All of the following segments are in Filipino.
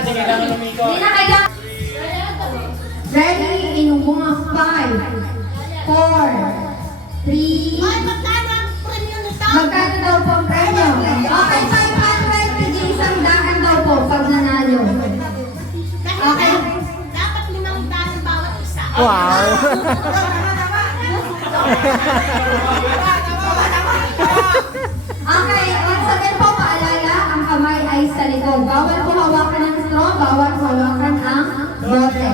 Hindi kailangan lumiko. Hindi na kailangan. Ready in 5, 4, 3. Ay, magkano ang premyo nito? Magkano daw po ang premyo? Okay, 500 PG, 100 daw po pag nanalo. Okay. Dapat 500 bawat isa. Wow! Okay, once again po, paalala, ang kamay ay sa likod. Bawal po hawakan ng straw, bawal po hawakan ang bote.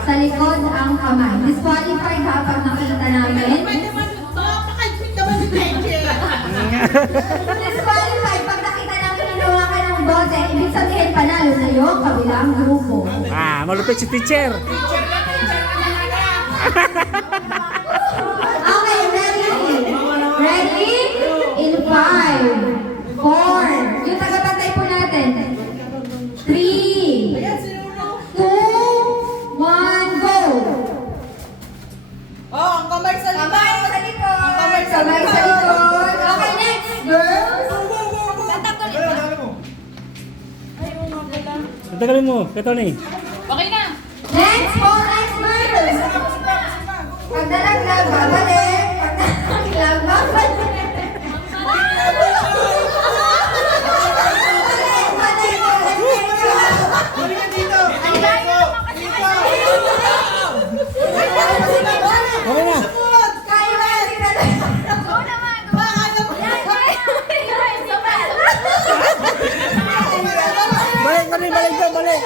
Sa likod ang kamay. Disqualified ha pag nakita namin. Pwede man ito. Pakagpit naman ni Benji. Disqualified pag nakita namin yung hawakan ng bote. Ibig sabihin panalo na yung kabilang grupo. Ah, malupit si teacher. Okay, ready? Ready? In 5, 4, yung tagatantay po natin. 3, 2, 1, go! Oh, ang kamay sa likod. Kamay sa likod! Ang kamay sa Kamay sa likod! Okay, next, girls! Tagalin mo, kay Tony. Okay na. Next po, next, girls! Pag nalaglag, babalik. Pag nalaglag, babalik. Okay na. Balik, balik, balik daw, balik.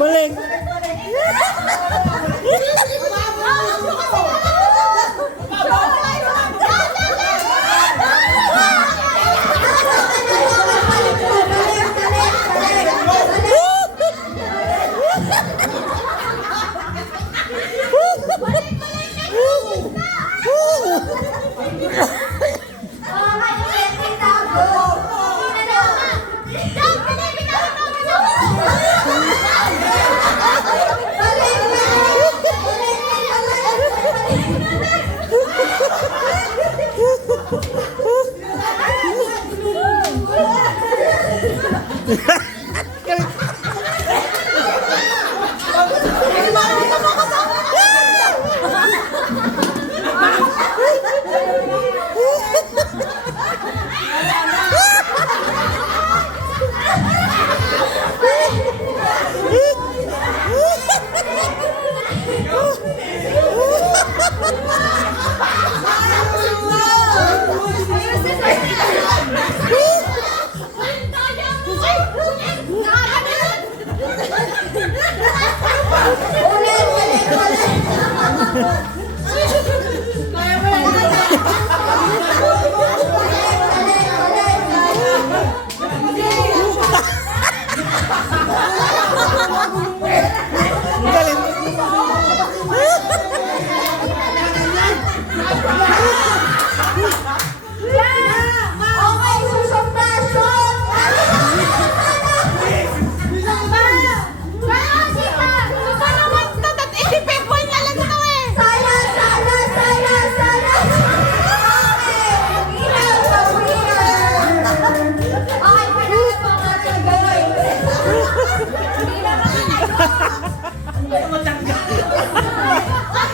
Balik.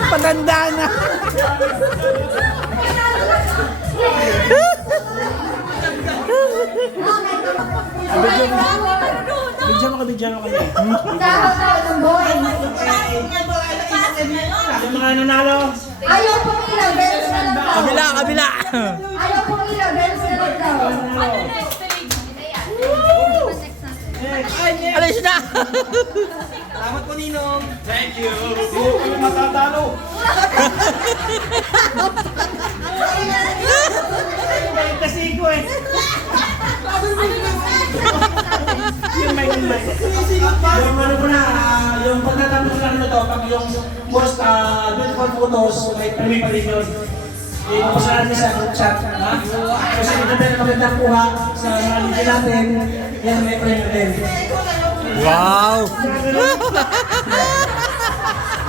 Patanda na. Bidyan mo kami. Dahaw ng boy. Yung mga nanalo. Ayaw pong ilaw, girls na lang daw. Kabila. Ayaw pong ilaw, girls na lang daw. Alis na. Salamat po, Ninong. Thank you. Hindi matatalo. Balik kasi ko eh. Yung may Yung ano ko na, yung pagtatapos lang na to, pag yung most beautiful photos, may pa rin yun. Ipapasalan niya sa group chat. Kasi ito na magandang kuha sa mga natin, yan may pa rin din. Wow!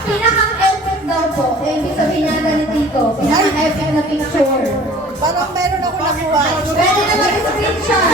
Pinakang-epic daw po, ibig sabihin niya ganito dito, pinakang-epic na picture. Parang meron ako nakuha. Pwede na mag-screenshot.